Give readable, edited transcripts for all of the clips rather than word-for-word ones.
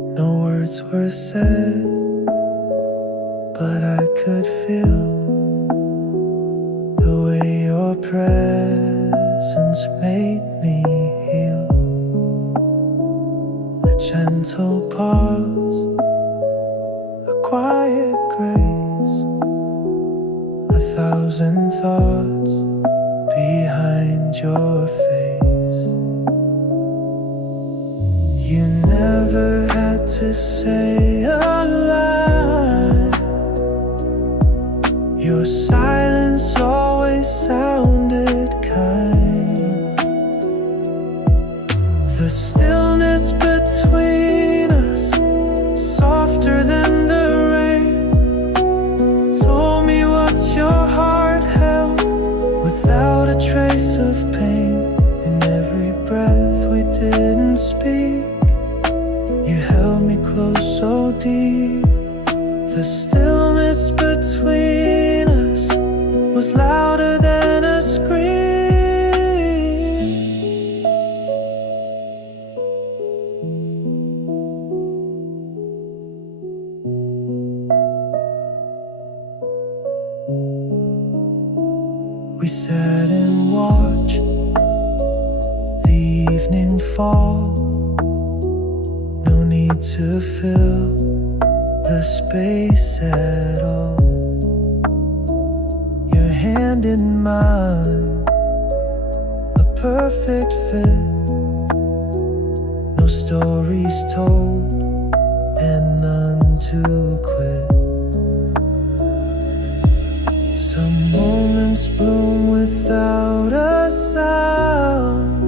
No words were said, but I could feel the way your presence made me heal. A gentle pause, a quiet grace, 1,000 thoughts behind your face. You never had to say a lie. Your silence always sounded kind. The stillness between us, softer than the rain, told me what your heart held without a trace of pain. In every breath we didn't speak, you held me close so deep. The stillness between us was louder than a scream. We sat and watched the evening fall. No need to fill the space at all. Your hand in mine, a perfect fit. No stories told and none to quit. Some moments bloom without a sound,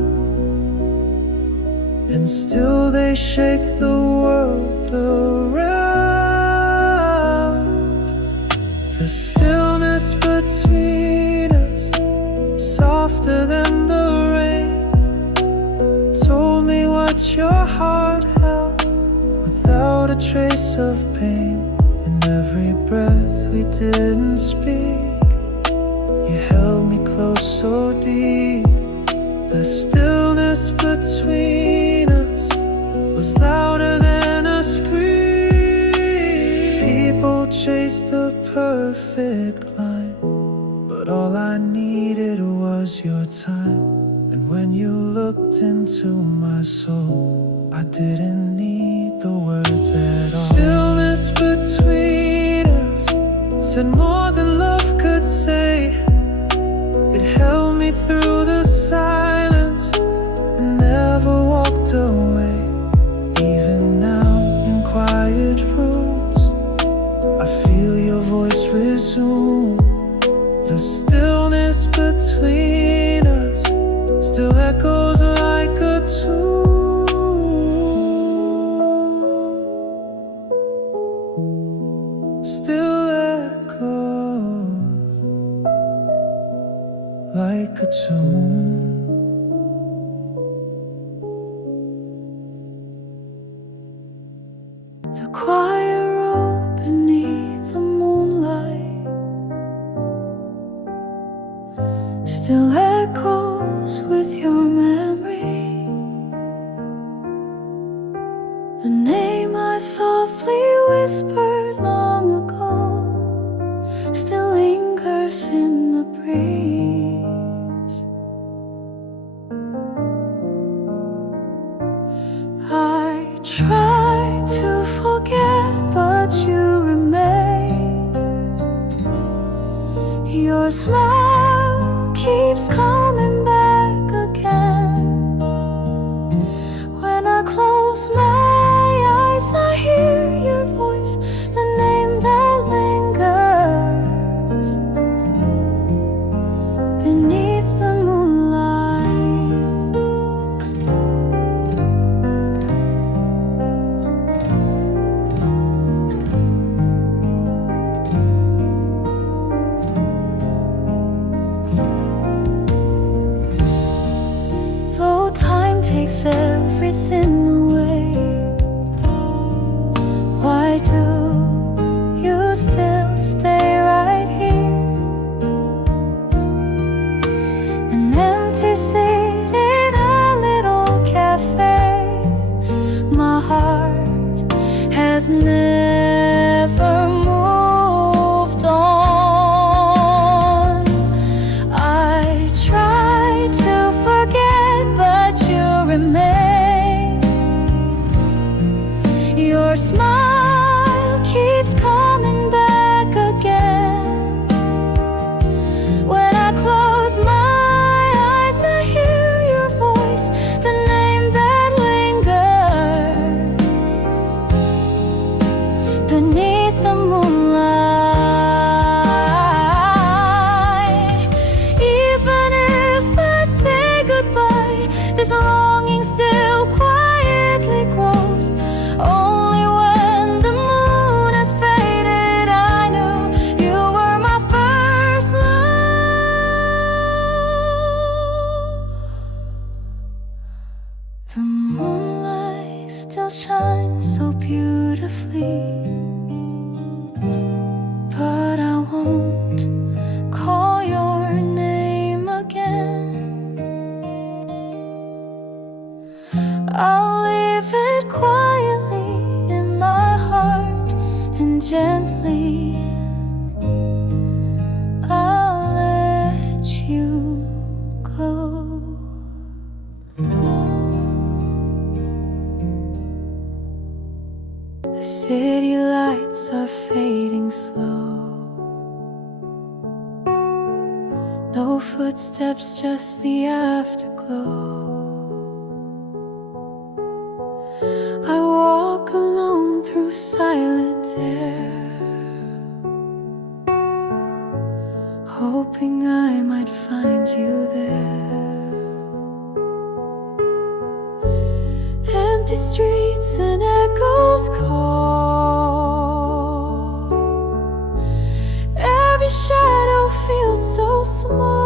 and still they shake the world around. The stillness between us, softer than the rain, told me what your heart held without a trace of pain. In every breath we didn't speak, you held me close so deep. The stillness between us was louder than a scream. People chase the perfect line, but all I needed was your time. And when you looked into my soul, I didn't need the words at all. Stillness between us said more than love could say. It held me through the silence and never walked away. Even now in quiet rooms, I feel your voice resume. The stillness between us still echoes like a tune. Still echoes like a tune. The choir room beneath the moonlight still echoes with your memory. The name I softly whispered long ago still lingers in the breeze. I try to forget, but you remain. Your smile keeps coming back again. When I close my eyes, I hear your voice, the name that lingers. has never moved on. I try to forget, but you remain. Your smile keeps coming back again. When I close my eyes, I hear your voice, the name that lingers beneath the moonlight. Even if I say goodbye, this longing still quietly grows. Only when the moon has faded, I knew you were my first love. The moonlight still shines so beautifully, but I won't call your name again. I'll leave it quietly in my heart, and gently I'll let you go. The city lights are fading slow. No footsteps, just the afterglow. I walk alone through silent air, hoping I might find you there. Empty streets and echoes call. Every shadow feels so small.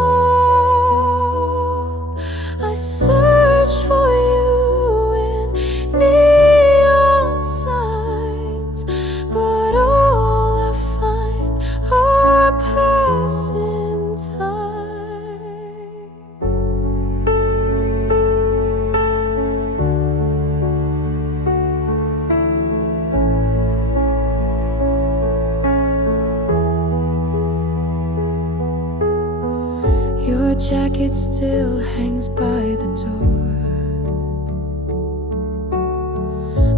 I search for you in neon signs, but all I find are passing time. Your jacket still hangs by the door.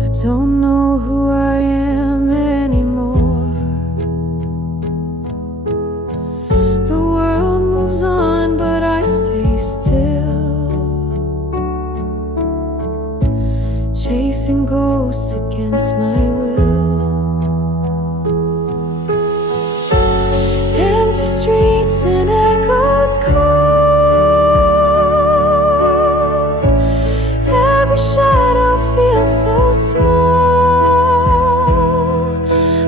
I don't know who I am anymore. The world moves on, but I stay still, chasing ghosts against my will. Empty streets and echoes call. Every shadow feels so small.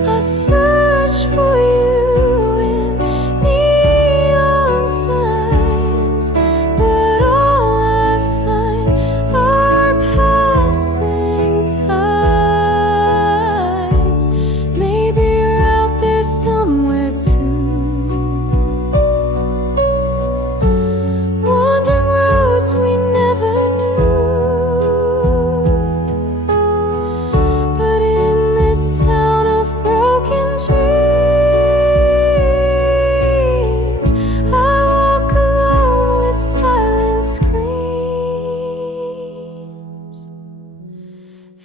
I search for you in neon signs, but all I find are passing times. Maybe you're out there somewhere too, wandering roads we never knew. But in this town of broken dreams, I walk alone with silent screams.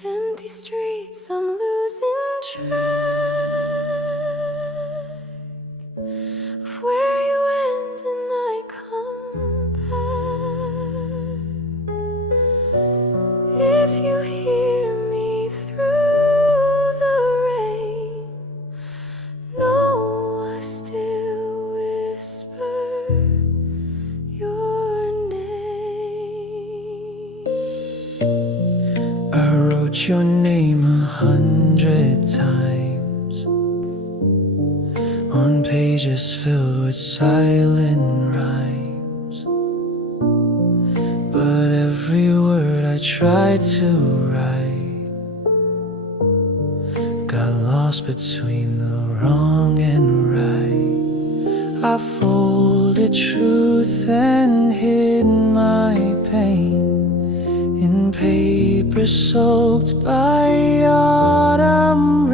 Empty streets, I'm losing track of where you end and I come back. If you hear me through the rain, know I still whisper your name. I wrote your name 100 times on pages filled with silent rhymes, but every word I tried to write got lost between the wrong and right. I folded truth and hid my pain in paper soaked by autumn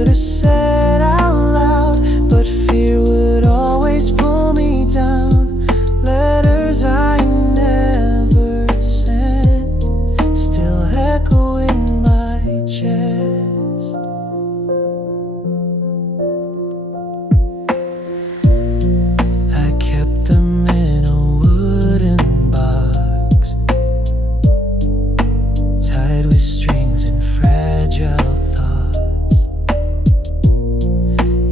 could have said out loud, but fear would always pull me down. Letters I never sent still echo in my chest. I kept them in a wooden box, tied with strings and fragile thoughts.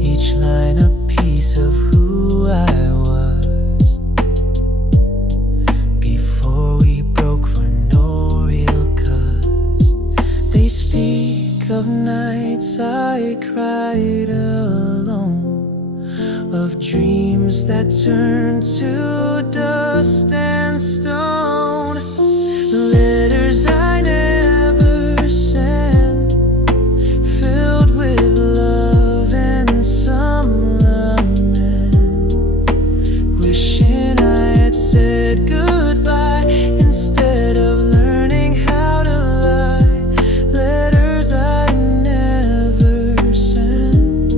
Each line a piece of who I was before we broke for no real cause. They speak of nights I cried alone, of dreams that turned to dust and stone. Letters I never sent, filled with love and some lament, wishing I had said goodbye instead of learning how to lie. Letters I never sent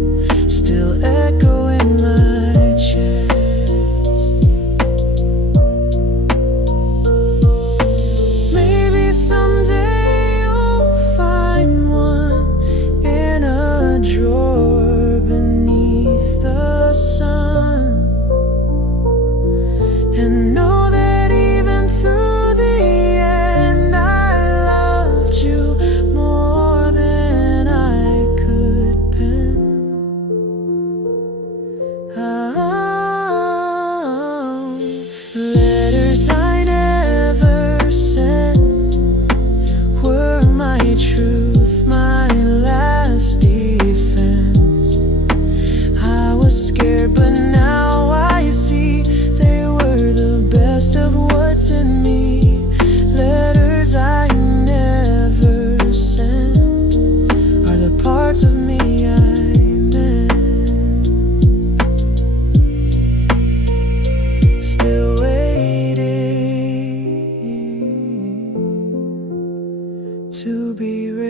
still echo in my chest. Maybe someday you'll find one in a drawer beneath the sun, and know that even through the end I loved you more than I could pen. Letters I never sent were my truth, my last defense. I was scared, but now I see they were the best of what's in me. Letters I never sent are the parts of me I meant. Still waiting to be read.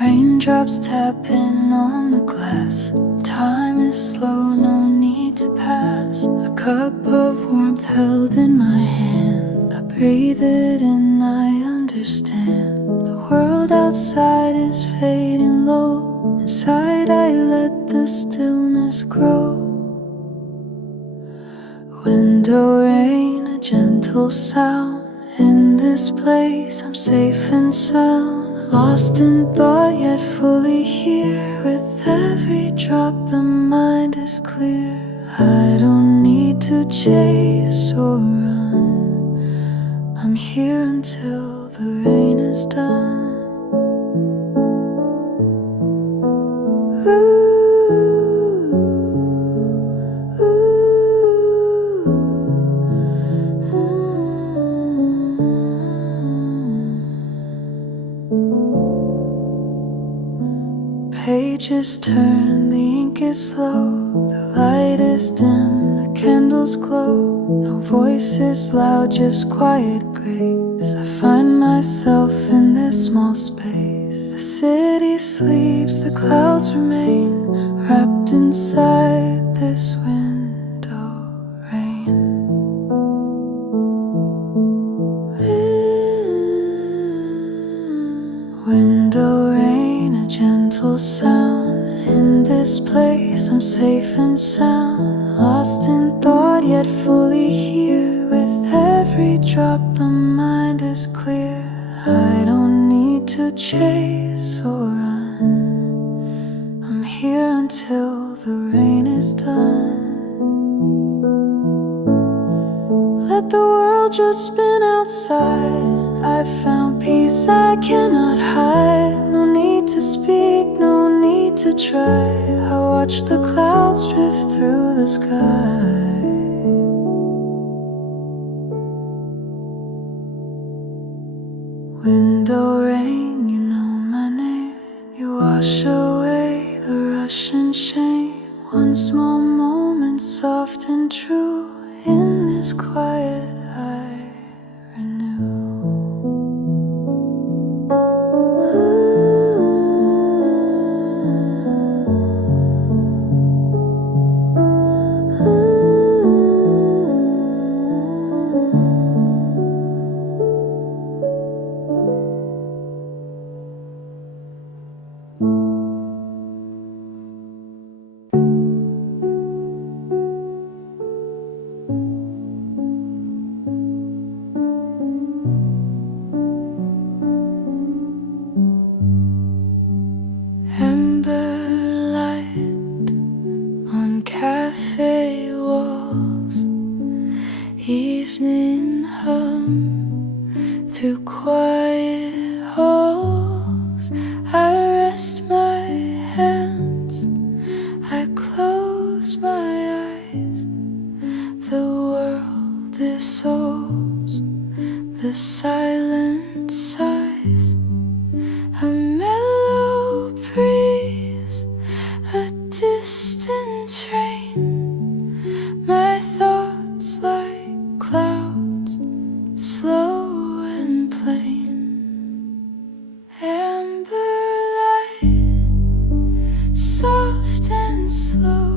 Raindrops tapping on the glass. Time is slow, no need to pass. A cup of warmth held in my hand. I breathe it in, I understand. The world outside is fading low. Inside I let the stillness grow. Window rain, a gentle sound. In this place I'm safe and sound. Lost in thought yet fully here. With every drop the mind is clear. I don't need to chase or run. I'm here until the rain is done. Pages turn, the ink is slow, the light is dim, the candles glow. No voices loud, just quiet grace. I find myself in this small space. The city sleeps, the clouds remain, wrapped inside this window rain. Window rain, a gentle sound. In this place I'm safe and sound. Lost in thought yet fully here. With every drop the mind is clear. I don't need to chase or run. I'm here until the rain is done. Let the world just spin outside. I've found peace I cannot hide. No need to speak, no need to try. I watch the clouds drift through the sky. Window rain, you know my name. You wash away the rush and shame. One small moment, soft and true. In this quiet, I through quiet halls. I rest my hands, I close my eyes. The world dissolves, the silence sighs. A mellow breeze, a distant train. My thoughts like clouds, slow and plain. Amber light, soft and slow,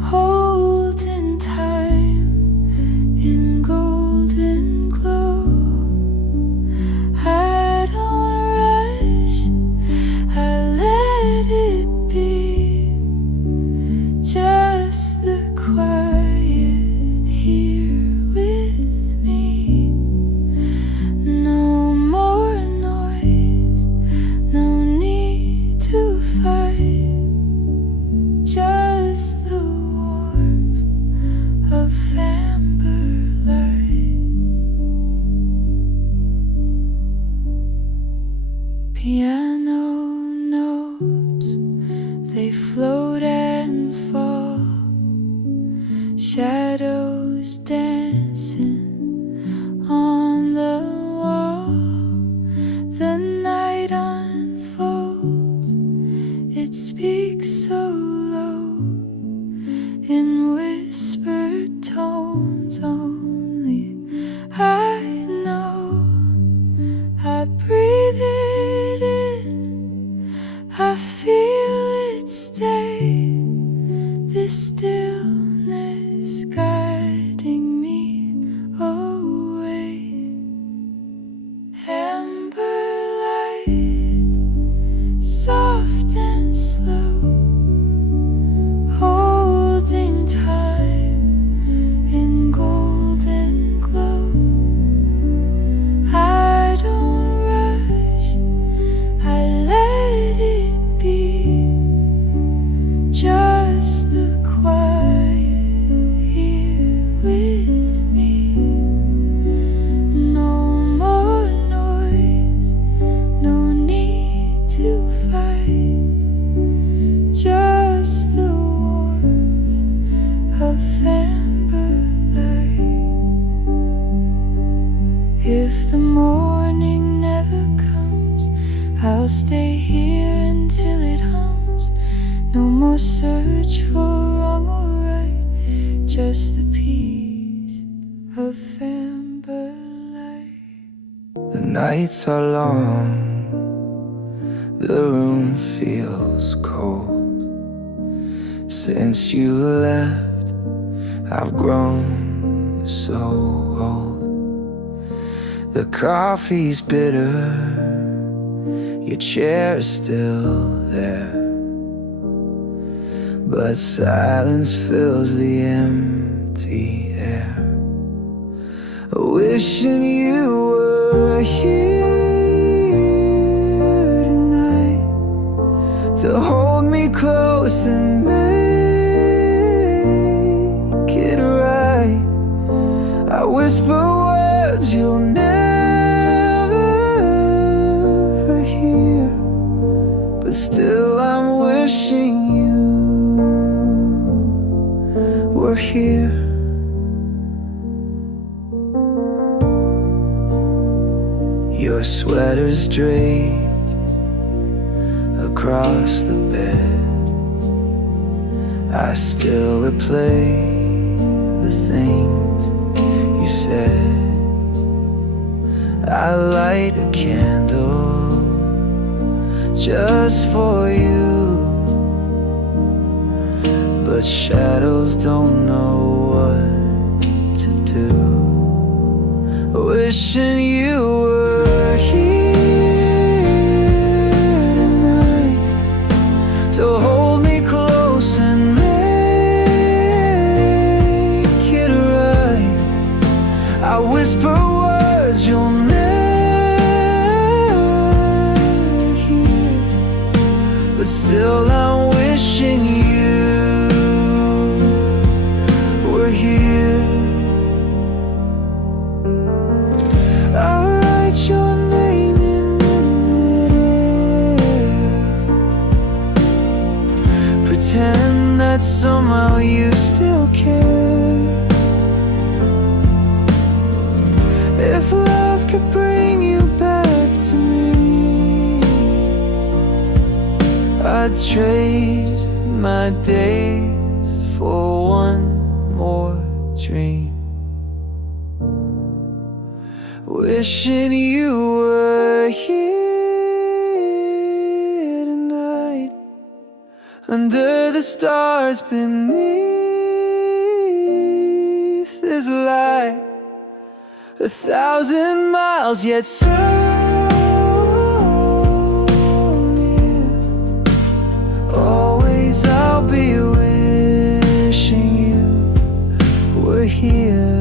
holding time in golden glow. I don't rush, I let it be, just the quiet here with me. No more noise, no need to fight, just the warmth of amber light. Piano notes, they float and fall, shadows dancing on the wall. The night unfolds, it speaks so low, in whispered tones only I know. I breathe it in, I feel it stay, this stillness guiding me away. Amber light, soft and slow, holding time in golden glow. I don't rush, I let it be, just the quiet here with me. No more noise, no need to fight, just the warmth of amber light. If the morning never comes, I'll stay here until it hums. No more search for wrong or right, just the peace of amber light. The nights are long, the room feels cold. Since you left, I've grown so old. The coffee's bitter, your chair is still there, but silence fills the empty air. Wishing you were here tonight to hold me close and make it right. I whisper words you'll never hear, but still I'm wishing you were here. Your sweater's draped across the bed. I still replay the things you said. I light a candle just for you, but shadows don't know what to do. Wishing you were here tonight to hold me close and make it right. I whisper words you'll never hear, but still I'm wishing you were here. trade my days for one more dream. Wishing you were here tonight, under the stars beneath this light, 1,000 miles yet so near. Always I'll be wishing you were here.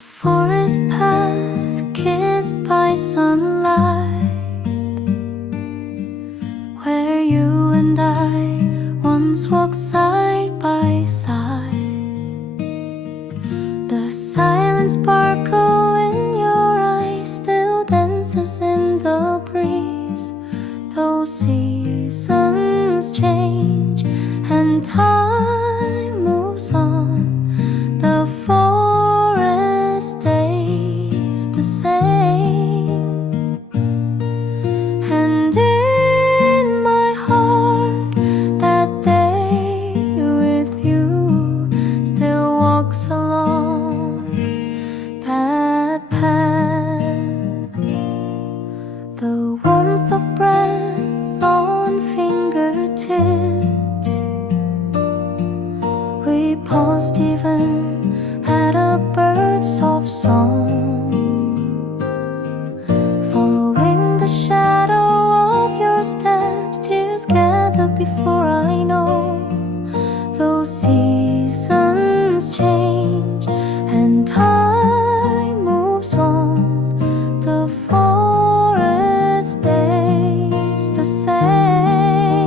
Forest path kissed by sunlight, where you and I once walked side by side. The silent sparkle in your eyes still dances in the breeze. Those seasons change and time moves on. The forest stays the same, and in my heart that day with you still walks along that path. The warmth of breath on fingertips, we paused even at a bird's soft song, following the shadow of your steps. Tears gather before I know. Those seasons change and time moves on. The forest stays the same,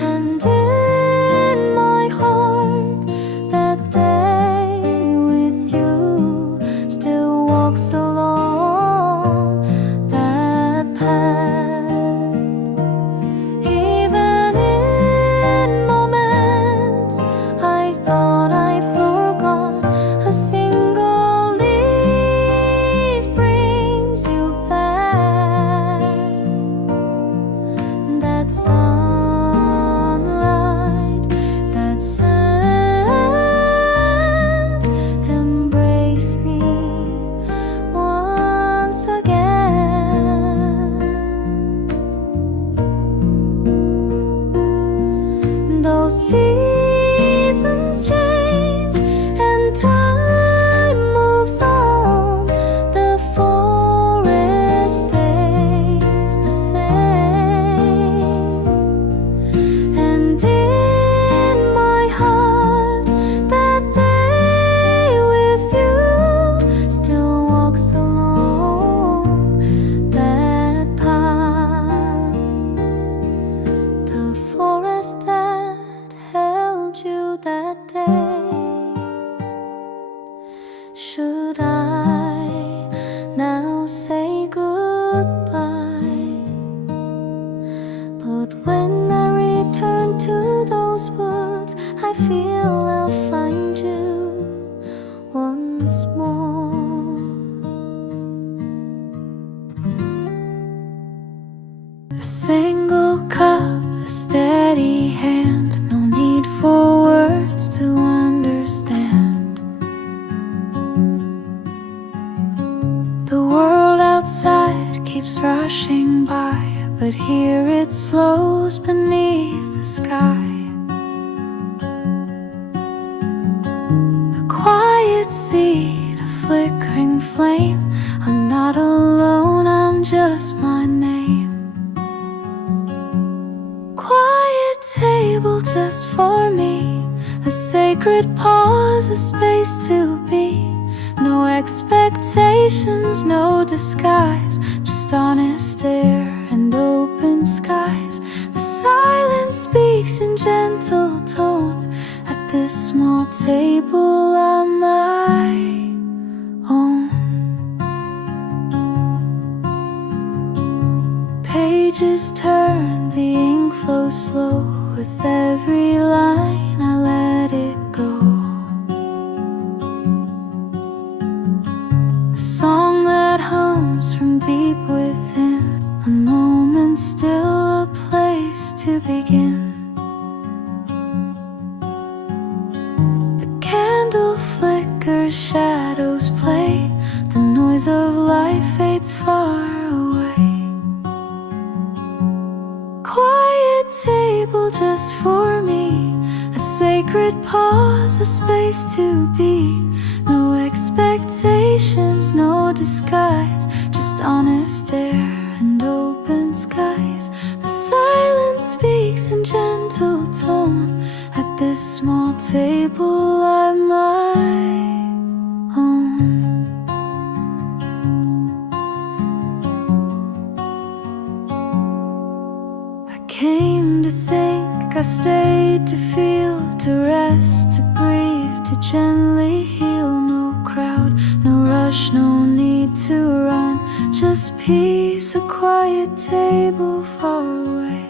and in my heart that day with you still walks along that path. Even in moments I thought I forgot, a single leaf brings you back. That sunlight, that scent, embrace me once again. Those seasons change and time moves on. The forest stays the same, and in my heart that day with you still walks along that path. The forest that held you that day. Should I now say goodbye? But when I return to those woods, I feel I'll find you once more. A single cup, a steady hand, no need for words to understand. The world outside keeps rushing by, but here it slows beneath the sky. A quiet seed, a flickering flame. I'm not alone, I'm just my name. Quiet table just for me, a sacred pause, a space to be. No expectations, no disguise, just honest air and open skies. The silence speaks in gentle tone, a this small table on my own. Pages turn, the ink flows slow. With every line I let it go. A song that hums from deep within, a moment still, a place to begin. The candle flickers, shadows play, the noise of life fades far away. Quiet table just for me, a sacred pause, a space to be. No expectations, no disguise, just honest air and open skies. The silence speaks in gentle tone at this small table at my own. I came to think, I stayed to feel, to rest, to breathe, to gently heal. No crowd, no rush, no need to run, just peace, a quiet table far away.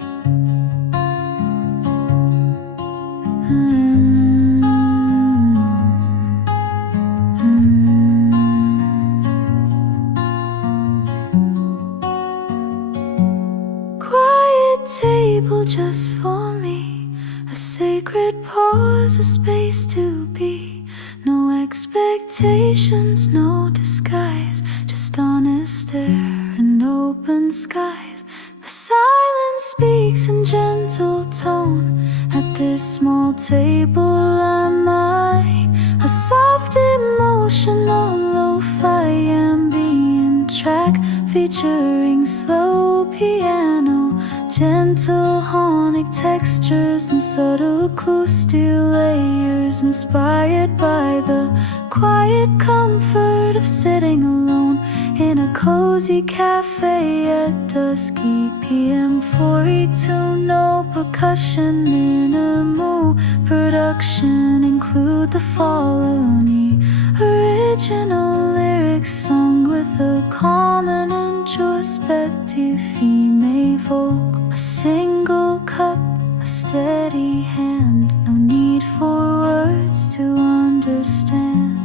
Quiet table just for me, a sacred pause, a space to be. No expectations, no disguise, just honest air and open skies. The silence speaks in gentle tone at this small table I'm mine. A soft emotional lo-fi ambient track featuring slow piano, gentle harmonic textures and subtle clue steel layers, inspired by the quiet comfort of sitting alone in a cozy cafe at dusky PM. 42, no percussion, minimal production, include the following original lyrics sung with a calm and introspective female vocal. A single cup, a steady hand, no need for words to understand.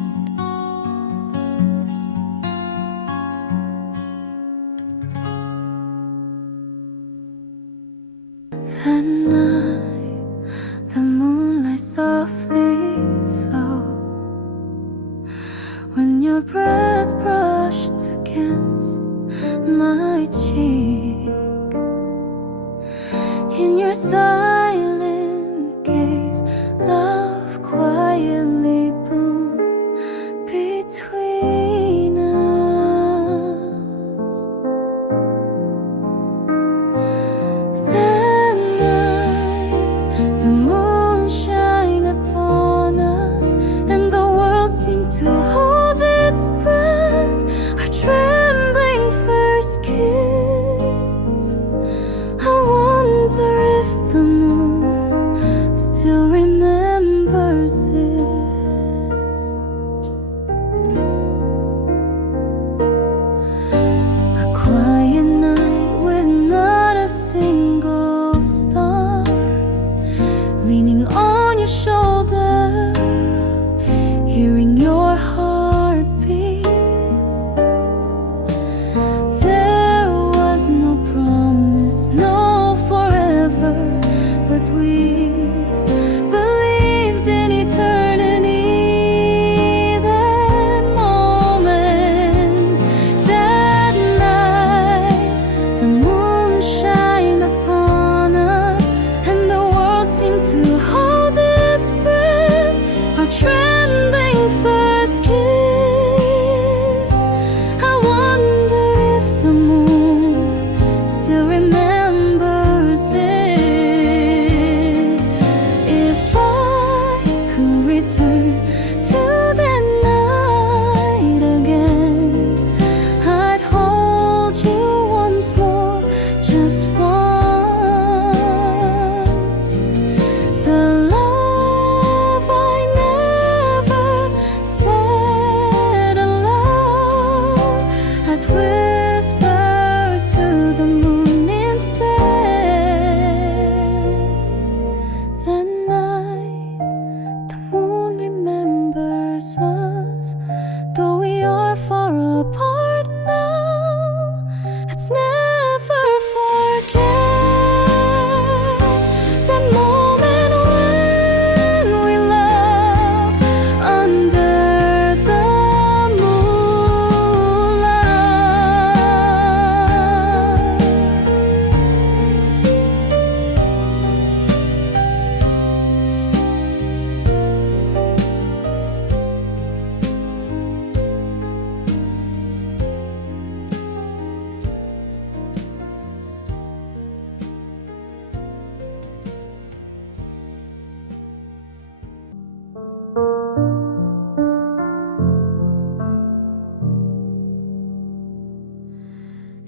That night, the moonlight softly flowed when your breath brushed against my cheek. In your silent gaze, love quietly bloomed between us. That night, the moon shined upon us, and the world seemed to hold its breath. Our trembling first kiss, I wonder if the moon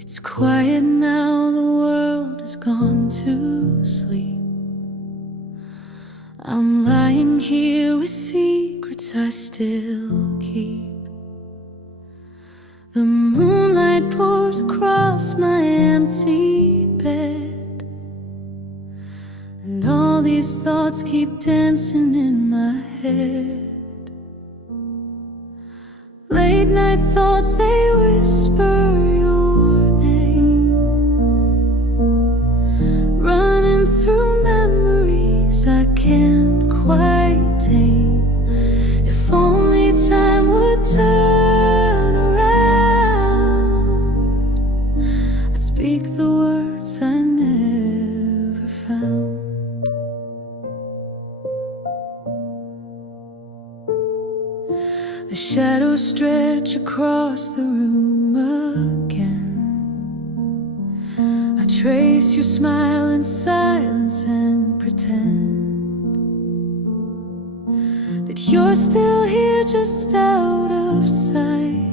It's quiet now, the world has gone to sleep. I'm lying here with secrets I still keep. The moonlight pours across my empty bed, and all these thoughts keep dancing in my head. Late night thoughts, they whisper your name, running through memories I can't quite tame. If only time would turn around, I'd speak the words I never found. The shadows stretch across the room again. I trace your smile in silence and pretend that you're still here just out of sight.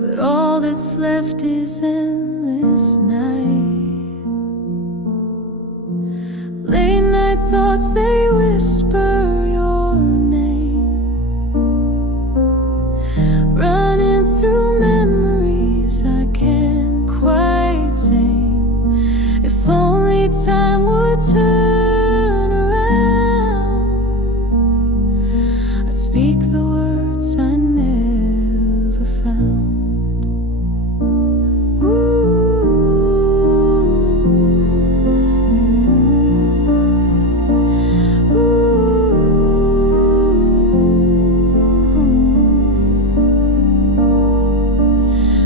But all that's left is endless night. Late night thoughts, they whisper your name, running through memories I can't quite tame. If only time would turn around, I'd speak the words I never found.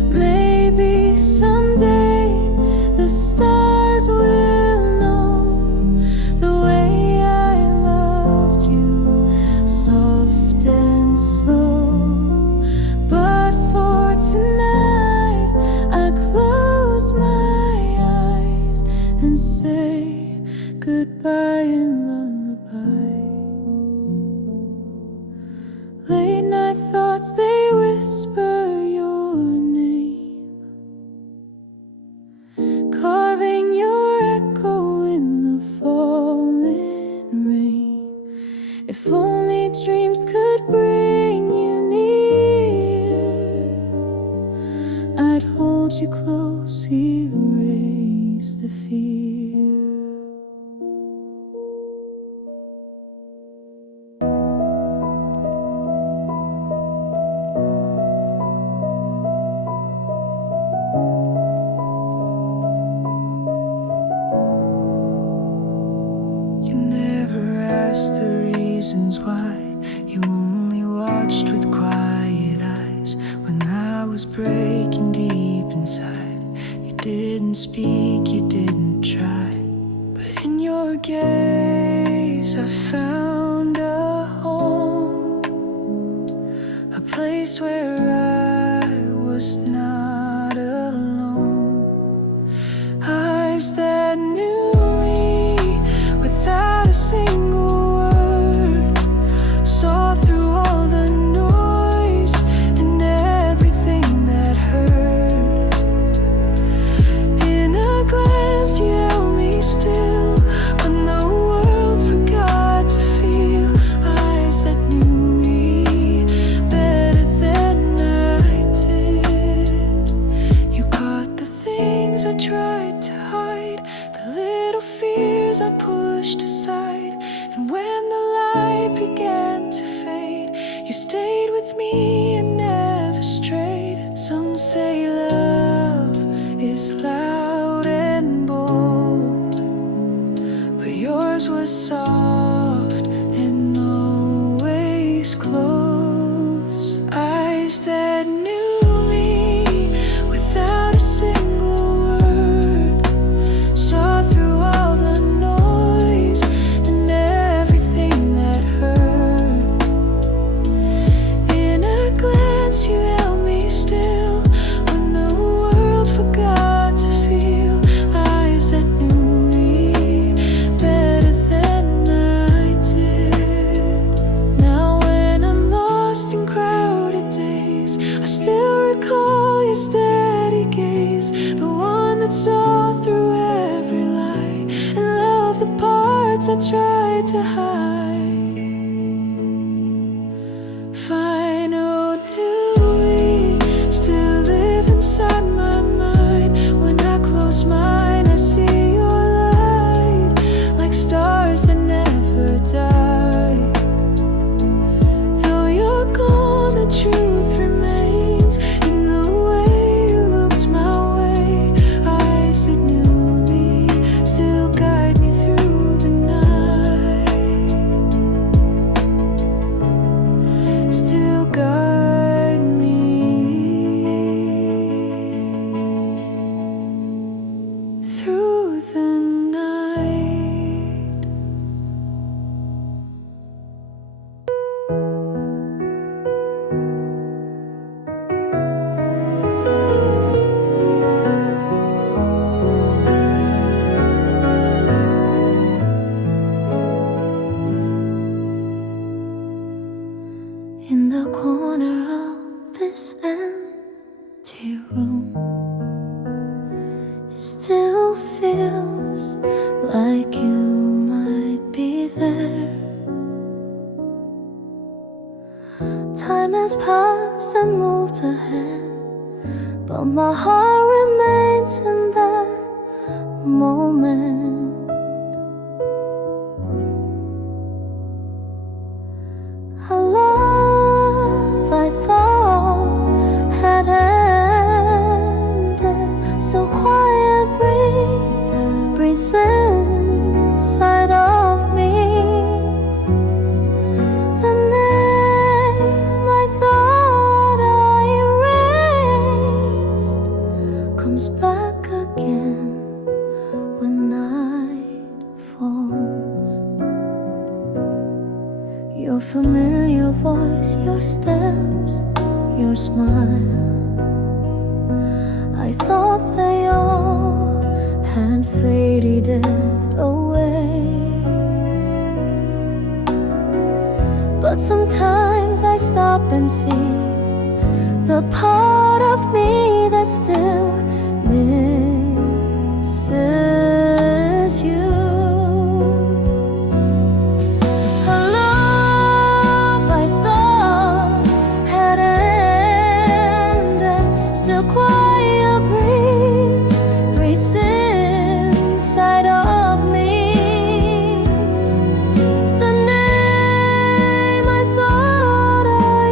Maybe someday the stars will know the way I loved you, soft and slow. But for tonight, I close my eyes and say goodbye in lullaby. Late night thoughts, they whisper your name, carving your echo in the falling rain. If only dreams could bring you near, I'd hold you close, erase the fear. You never asked the reasons why. You only watched with quiet eyes. When I was breaking deep inside, you didn't speak, you didn't try. But in your gaze I found a home, a place where I was not alone. Eyes that knew me without a single word, saw through all the noise and everything that hurt. In a glance you held me still when the world forgot to feel. Eyes that knew me better than I did. You caught the things I tried to hide, the little fears I pushed aside. And when the light began to fade, you stayed with me and never strayed. Some say love is loud and bold, but yours was soft and always close. Eyes that knew me without a single word, saw through all the noise and everything that hurt. In a words I tried to hide. Find who knew me, still live inside my mind. When I close mine, I see your light, like stars that never die. Though you're gone, the truth remains in the way you looked my way. Eyes that knew me still guide me through the night. Still guide me through the night. In the corner of this empty room, it still feels like you might be there. Time has passed and moved ahead, but my heart remains in that moment. A love I thought had ended, still quiet breathes inside of me. The name I thought I erased comes back again when night falls. Your familiar voice, your steps, your smile. I thought they all had faded away, but sometimes I stop and see the part of me that still misses you. A love I thought had ended, still quiet breathes inside of me. The name I thought I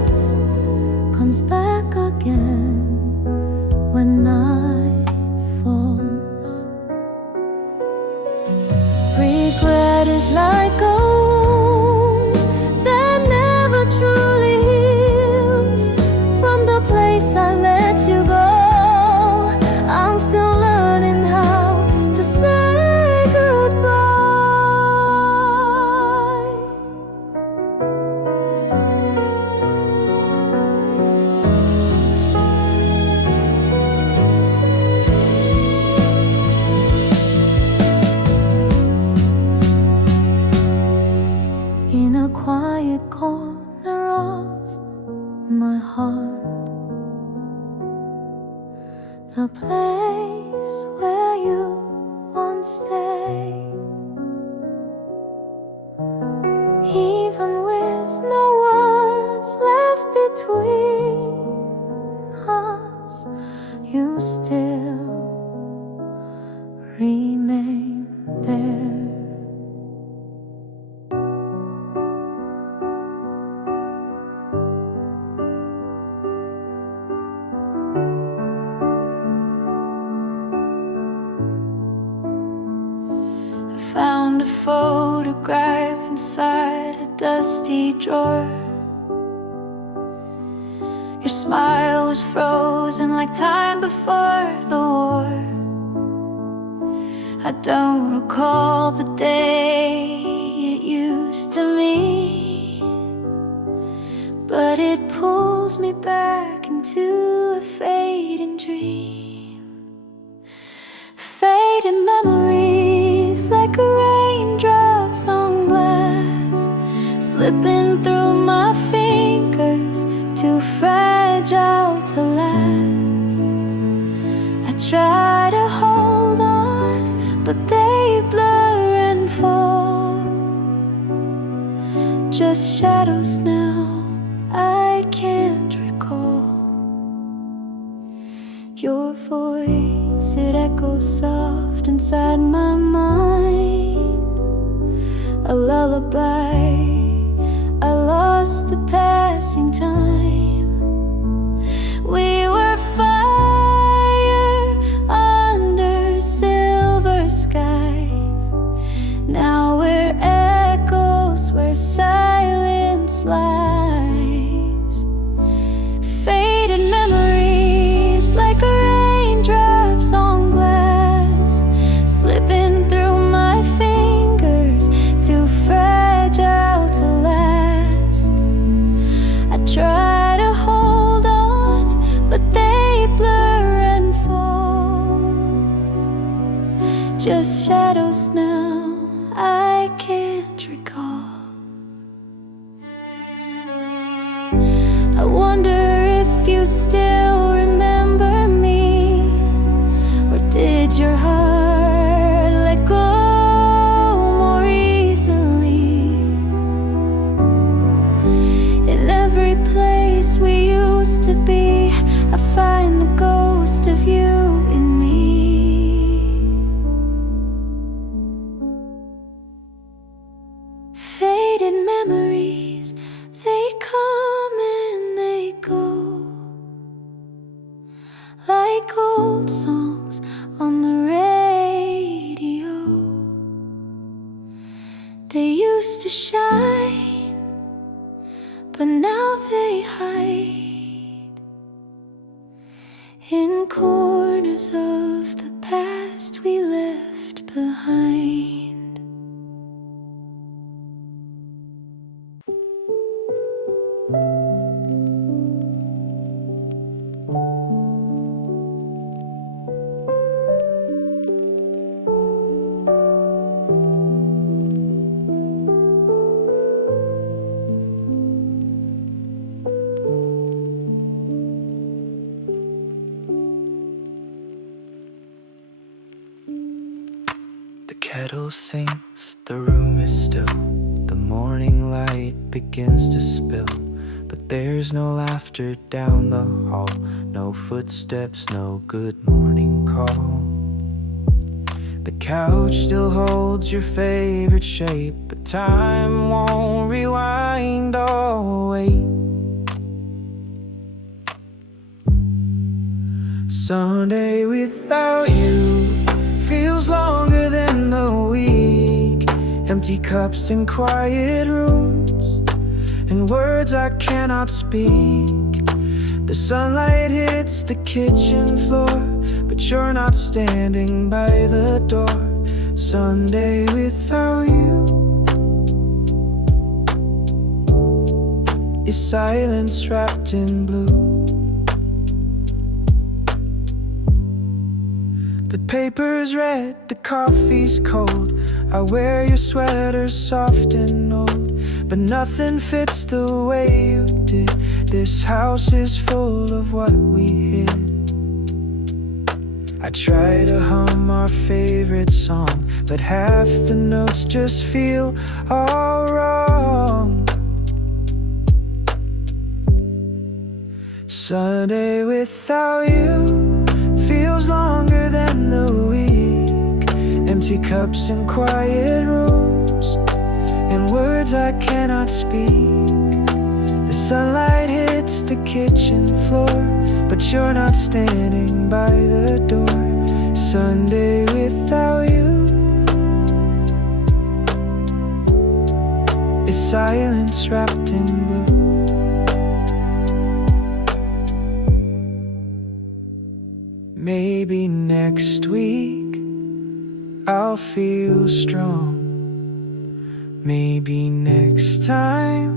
erased comes back again when night falls. Regret is like a wound that never truly heals. From the place I let you go, I'm still learning how to say goodbye. In a quiet corner of my heart, the place where you once stayed. Even with no words left between us, you still remain there. I found a photograph inside a dusty drawer. Your smile was frozen like time before the war. I don't recall the day it used to mean, but it pulls me back into a fading dream. Fading memories like raindrops on glass, slipping through my fingers, too fragile to last. I try to hold on, but they blur and fall. Just shadows now, I can't recall. Your voice, it echoes soft inside my mind. A lullaby I lost to passing time. We were fire under silver skies. Now we're echoes where silence lies. Faded memories like raindrops on glass, slipping through my fingers, too fragile to last. I try to hold on, but they blur and fall. Just shadows now, I can't recall. I wonder if you still remember me, or did your heart let go more easily? In every place we used to be, I find the ghost of you in me. Faded memories, they come and they go, like old songs on the radio. They used to shine, but now they hide in corners of the past we left behind. The kettle sings, the room is still. The morning light begins to spill, but there's no laughter down the hall, no footsteps, no good morning call. The couch still holds your favorite shape, but time won't rewind or wait. Sunday without you feels longer than the week. Empty cups in quiet rooms, and words I cannot speak. The sunlight hits the kitchen floor, but you're not standing by the door. Sunday without you is silence wrapped in blue. The paper's red, the coffee's cold. I wear your sweater soft and old, but nothing fits the way you did. This house is full of what we hid. I try to hum our favorite song, but half the notes just feel all wrong. Sunday without you feels longer than the week. Empty cups in quiet rooms, and words I cannot speak. The sunlight hits the kitchen floor, but you're not standing by the door. Sunday without you is silence wrapped in blue. Maybe next week I'll feel strong. Maybe next time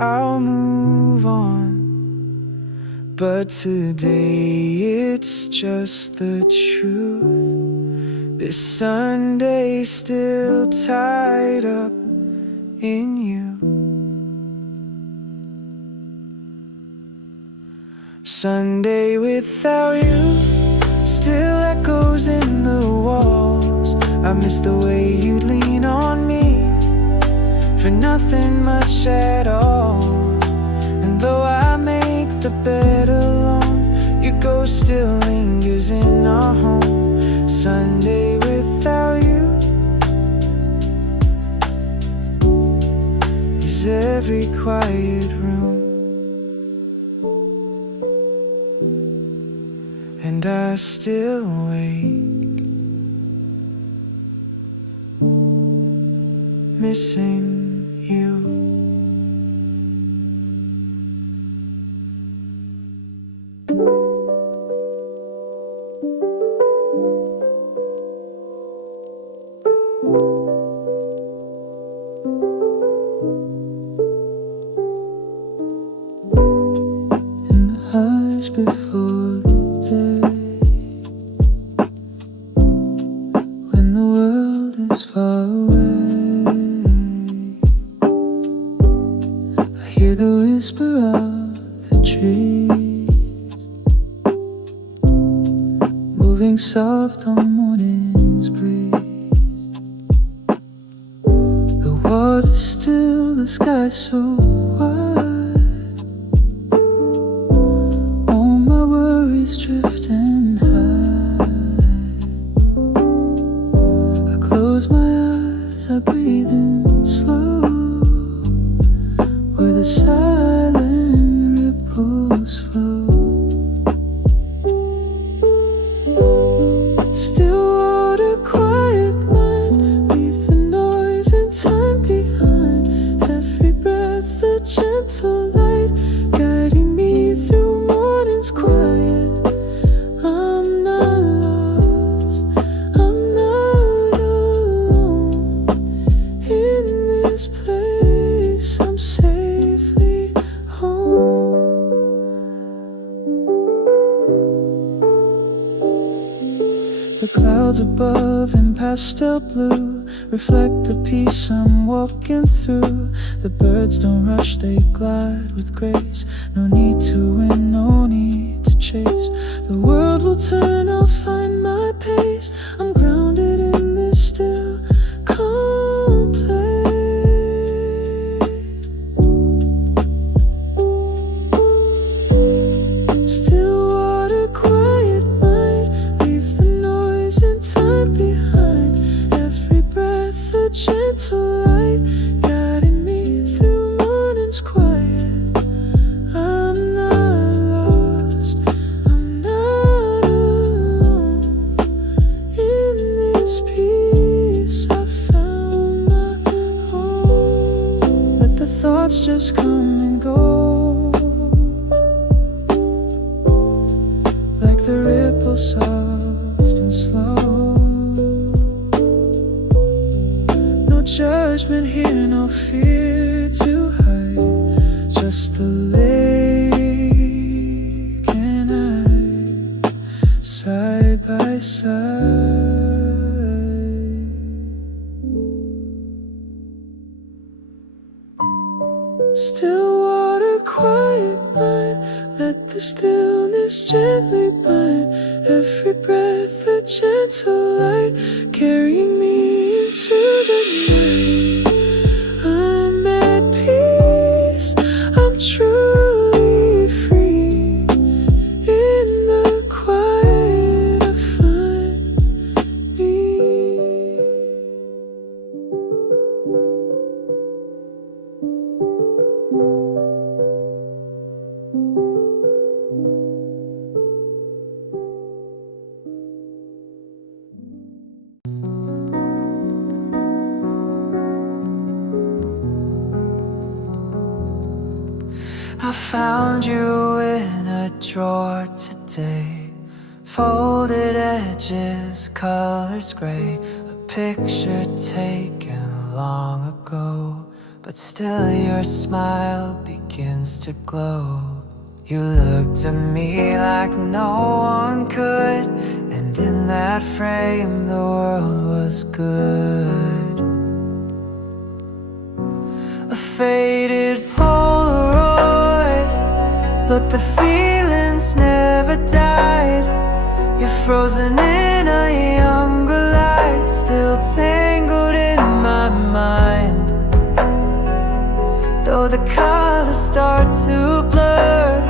I'll move on. But today it's just the truth. This Sunday's still tied up in you. Sunday without you still echoes in the walls. I miss the way you'd lean on me for nothing much at all. And though I make the bed alone, your ghost still lingers in our home. Sunday without you is every quiet room. And I still wake missing you. In the hush before the day, when the world is far away, I hear the whisper of the trees moving soft on morning's breeze. The water's still, the sky so wide. All my worries drifting high. I close my eyes, I breathe in slow, where the silent ripples flow. Still water, quiet mind, leave the noise and time behind. Every breath a gentle light, guiding me through morning's quiet. I'm not lost, I'm not alone. In this place, I'm safely home. The clouds above in pastel blue reflect the peace I'm walking through. The birds don't rush, they glide with grace. No need to win, no need to chase. The world will turn, I'll find my pace. I'm grounded in this still, calm place. Still water, quiet mind, leave the noise and time behind. Every breath a gentle light, guiding me through morning's quiet. I'm not lost, I'm not alone. In this peace I found my home. Let the thoughts just come and go, like the ripples soft and slow. No judgment here, no fear to hide, just the lake and I, side by side. Still water, quiet mind, let the stillness gently bind. Every breath a gentle light, carrying me into the night. I'm at peace, I'm truly free. In the quiet I find me. I found you in a drawer today, folded edges, colors gray. A picture taken long ago, but still your smile begins to glow. You looked at me like no one could, and in that frame the world was good. A faded Polaroid, but the feelings never died. You're frozen in a younger light, still tangled in my mind. Though the colors start to blur,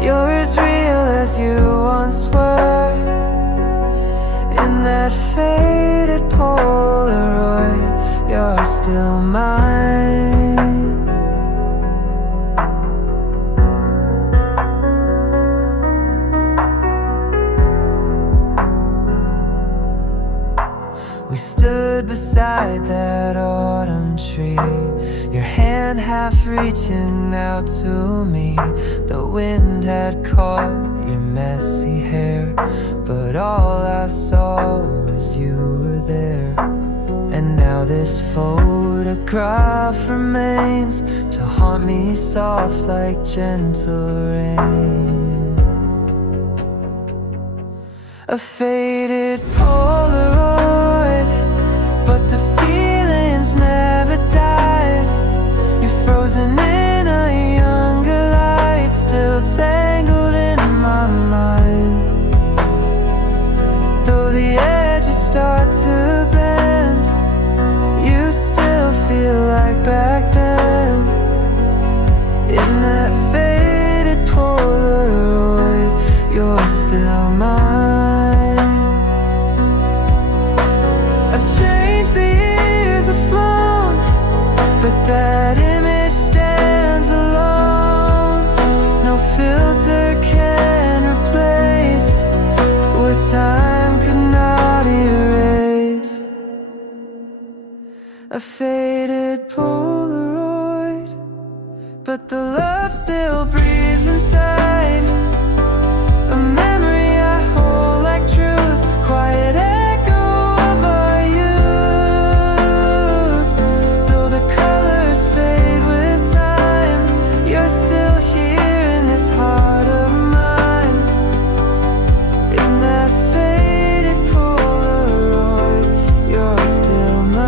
you're as real as you once were. In that faded Polaroid, you're still mine. We stood beside that autumn tree, your hand half reaching out to me. The wind had caught your messy hair, but all I saw was you were there. And now this photograph remains to haunt me soft like gentle rain. A faded Polaroid, but the feelings never died. You're frozen in a younger light, still tangled in my mind. Though the edges start to bend, you still feel like back then. In that faded Polaroid, you're still mine. But that image stands alone. No filter can replace what time could not erase. A faded Polaroid, but the love still breathes inside. A memory I hold like truth, quiet echo of our youth. Though the colors fade with time, you're still here in this heart of mine. In that faded Polaroid, you're still mine.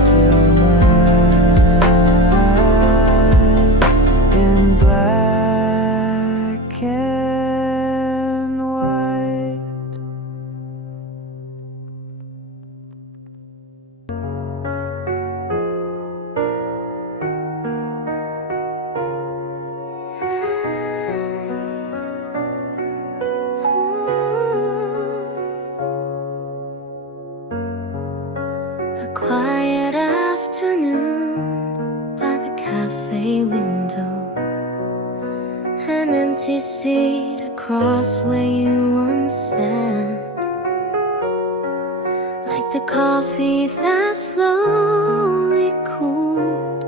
Still mine. In black and white. A quiet afternoon by the cafe window, an empty seat across where you once sat, like the coffee that slowly cooled.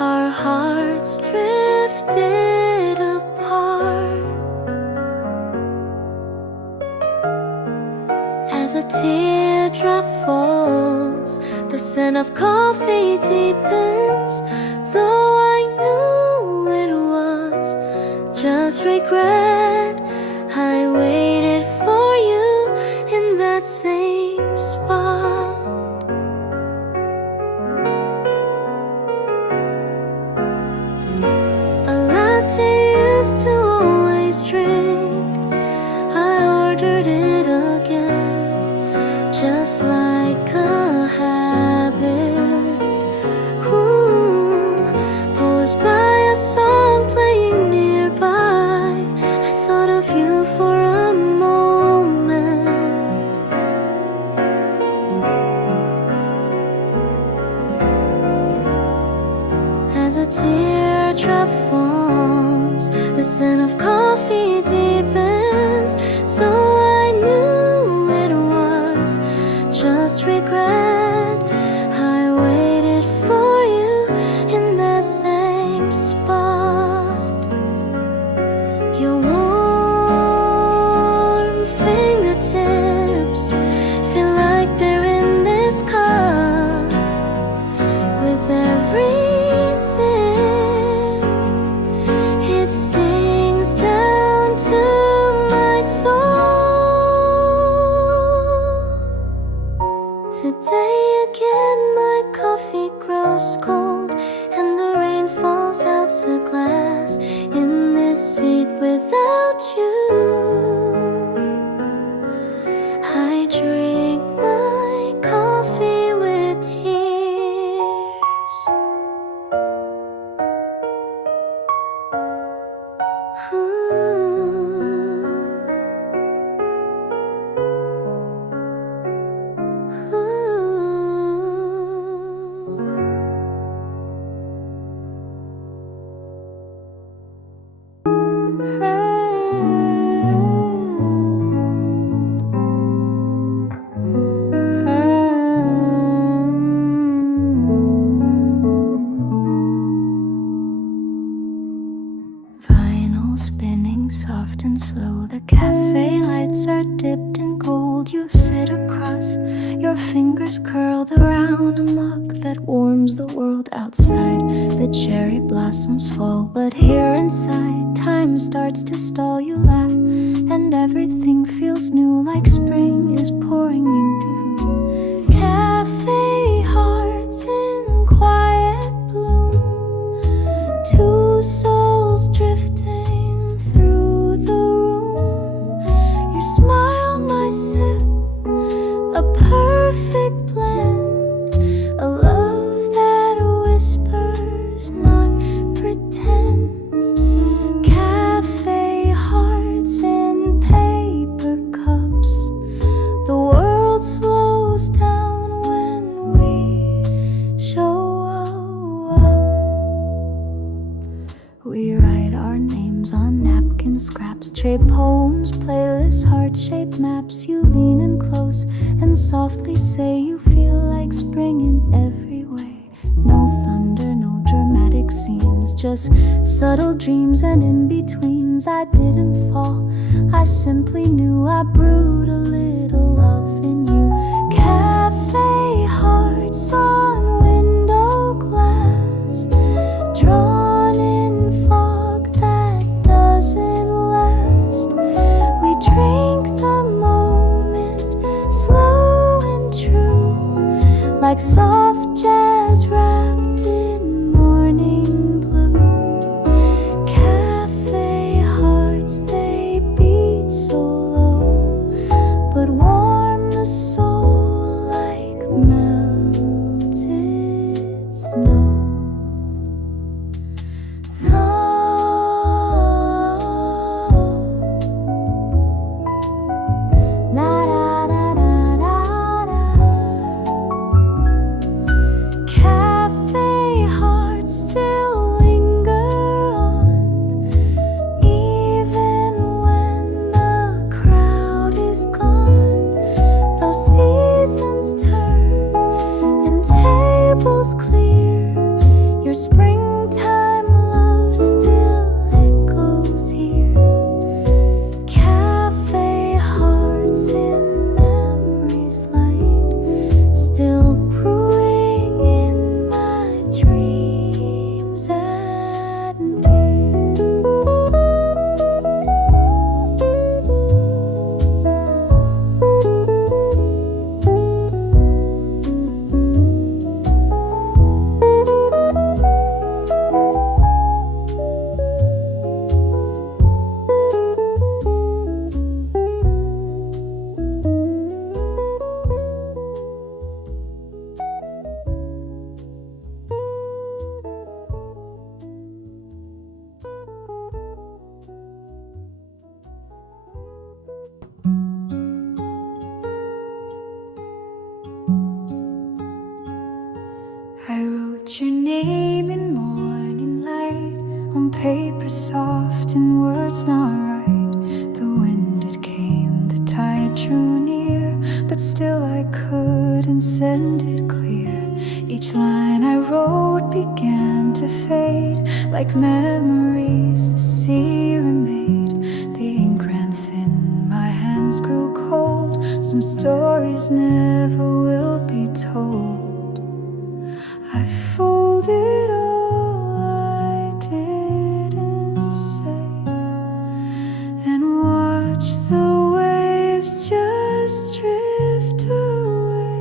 Our hearts drifted apart as a teardrop falls. The scent of coffee deepens, though I knew it was just regret. I waited for you in that same spot. A latte used to always drink, I ordered it again, just like a habit. Ooh, posed by a song playing nearby, I thought of you for a moment. As a teardrop falls, the scent of coffee deepens, though I knew it was just regret. I waited for you in that same spot. Your warm fingertips feel like they're in this cup. With every sip, it stings down to my soul. Today again my coffee grows cold, and the rain falls out the glass in this seat without you. slow. The cafe lights are dipped in gold. You sit across, your fingers curled around a mug that warms the world outside. The cherry blossoms fall, but here inside, time starts to stall. You laugh, and everything feels new, like spring is pouring into cafe hearts in quiet bloom. Two souls drifting through the room. Your smile, my sip, a perfect blend. A love that whispers, not pretends. Cafe hearts in paper cups. The world slows down when we show up. We write our names on napkin scraps, trade poems, playlists, heart-shaped maps. You lean in close and softly say you feel like spring in every way. No thunder, no dramatic scenes, just subtle dreams and in-betweens. I didn't fall, I simply knew I brewed a little love in you. Cafe hearts on window glass, drawn in fog that doesn't last. We drink the moment, slow and true, like soft jazz wrapped in morning blue. Cafe hearts, they beat so low, but warm the soul like melted snow. Cafe hearts still linger on, even when the crowd is gone. Those seasons turn and tables clear. Your springtime love still echoes here. Cafe hearts in memories light, still brewing in my dreams and deep. I wrote your name in morning light, on paper soft and words not right. The wind it came, the tide drew near, but still I couldn't send it clear. Each line I wrote began to fade, like memories the sea remade. The ink ran thin, my hands grew cold. Some stories never will be told. I folded all I didn't say and watched the waves just drift away.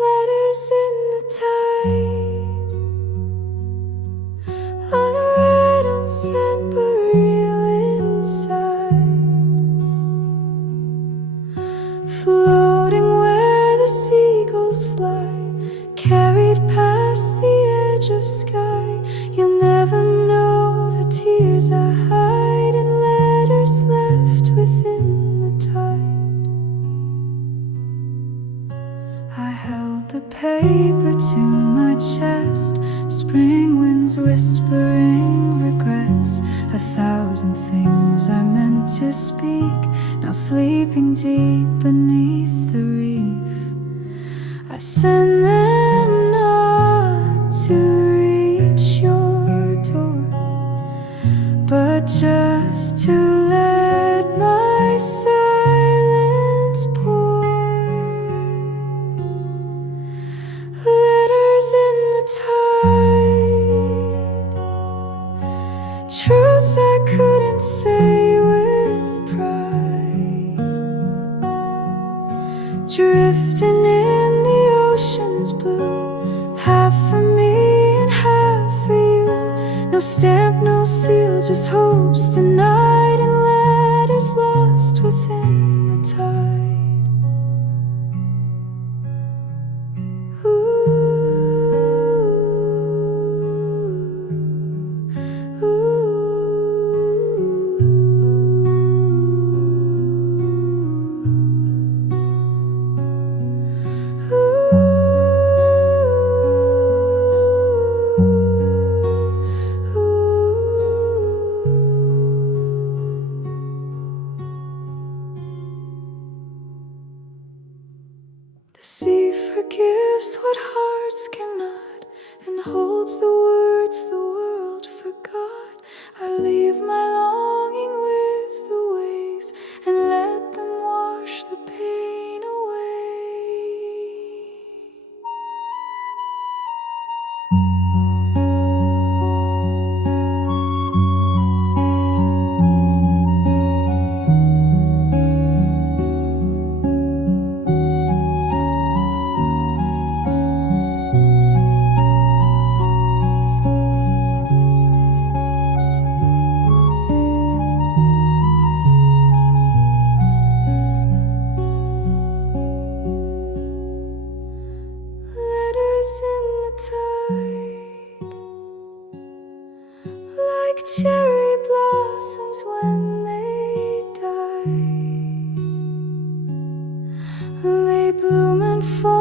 Letters in the tide, unread, unsent, but real inside, floating where the seagulls fly, carried past the edge of sky. You'll never know the tears I hide in letters left within the tide. I held the paper to my chest, spring winds whispering regrets. 1,000 things I meant to speak, now sleeping deep beneath the reef. I send them not to reach your door, but just to let my silence pour. Letters in the tide, truths I couldn't say with pride, drifting in the ocean's blue, half for me and half for you. No stamp, no seal, just hopes denied and letters lost within the tide. The sea forgives what hearts cannot, and holds the words the world forgot. I leave my longing with the waves, and let them wash the pain away. Letters in the tide, like cherry blossoms when they die, they bloom and fall